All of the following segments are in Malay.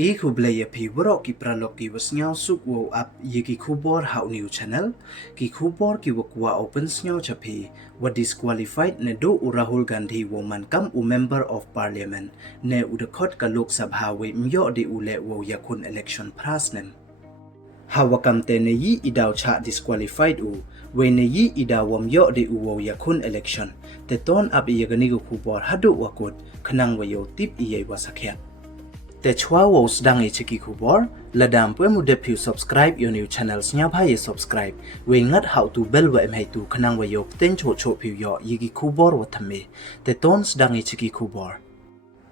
Kublaya pi warok ki pralok ki wasnyaw suk wo up ye ki kubor how new channel ki kubor ki wakwa open snyaw chapi wa disqualified ne do Rahul Gandhi woman kam u member of parliament ne udakot ka lok sabha we myo de ule wo yakun election prasnem hawakam te ne yi idaw cha disqualified u we ne yi idawam yo de u wo yakun election te ton up yegani ku kubor hadu wakut khanang wayo tip iye wasakya Te chwa was dang e chiki kubor, ladam pwe mu depu subscribe your new channels nya bha ye subscribe, we ngat how to bell wa em hay tu khanang wa yok ten cho cho piu yo yigi kubor wa thame, te tons dang e chiki kubor.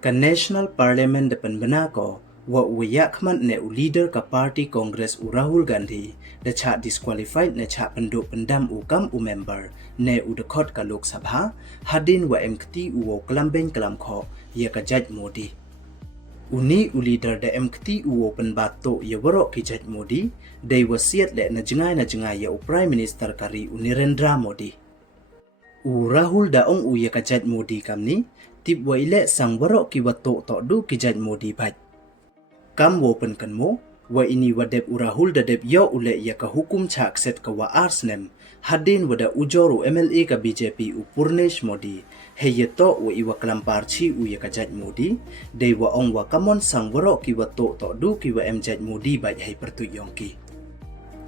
Ka National Parliament depan bana ko, wa uyak man ne u leader ka party Congress u Rahul Gandhi, de cha disqualified ne cha penduk pendam u kam u member, ne u dekot ka Lok Sabha, hadin wa em kti u wo kelambeng kelam kho, ye ka Judge Modi. Uni u leader da MKT u open bato ya warok ki Judge Modi, day wasiat le na jengay ya u Prime Minister kari u Narendra Modi. U Rahul da ong u ya ka Judge Modi kamni, tip wa ile sang warok ki wato to du ki Judge Modi bhaj. Kam wopen kan mo, wa ini wadep u Rahul da dep yo ule ya ka hukum cha akset ka wa arsnem, hadin wada ujor u MLA ka BJP u Purnesh Modi, heyeto u iwa kelampar chi u ya ka Judge Modi, day wa ong wa kamon sang warok ki wato to du ki wa em Judge Modi baj hay pertu yongki.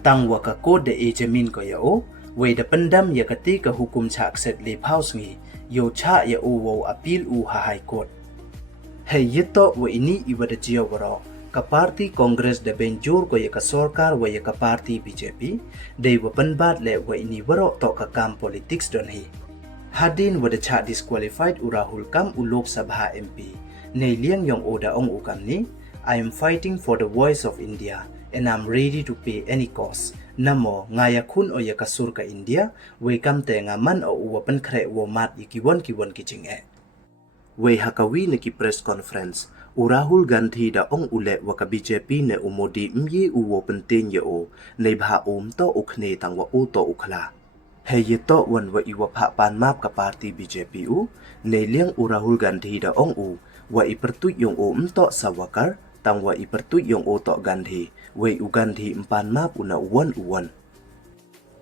Tang wa ka ko de e jamin ko ya o, we da pendam ya kati ka hukum cha akset le paus ngi, yo cha ya o wo appeal u ha high court. Heyeto wa ini iwa da jiyo warok, ka party Congress da benjur ko ya ka sorkar wa ya ka party BJP, day wa penbat le wa ini warok to ka kam politics don hi. Hadin wada cha disqualified u Rahul kam u Lok Sabha MP, ne liang yong oda ong ukam ni, I am fighting for the voice of India and I'm ready to pay any cost. Namo ngaya kun o ya kasur ka India, we kam te ngaman o uwapan kre wo mat ikiwan ki jing e. We hakawi ne ki press conference, u Rahul Gandhi da ong ule wa ka BJP ne umodi mye u wopan ten ye o, ne bha to ukne tang wa o to ukla. Heyeto wan wa iwa pha pan map ka party BJP u, ne liang u Rahul Gandhi da ong u, wa ipertut yung o mto sawakar, tang wa ipertut yung o to Gandhi, we u Gandhi mpan map u na uwan.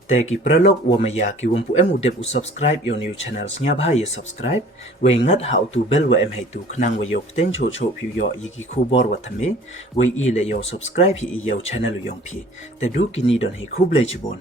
Te ki pralog wa maya ki wampu em udep u subscribe your new channels nya bha ye subscribe, we ngat how to bell wa em hay tu khnang wa yok ten cho cho piu yo yiki khubor wa thame, we i le yo subscribe hi yo channel yong phi, te du ki ni don hi khuble chibon.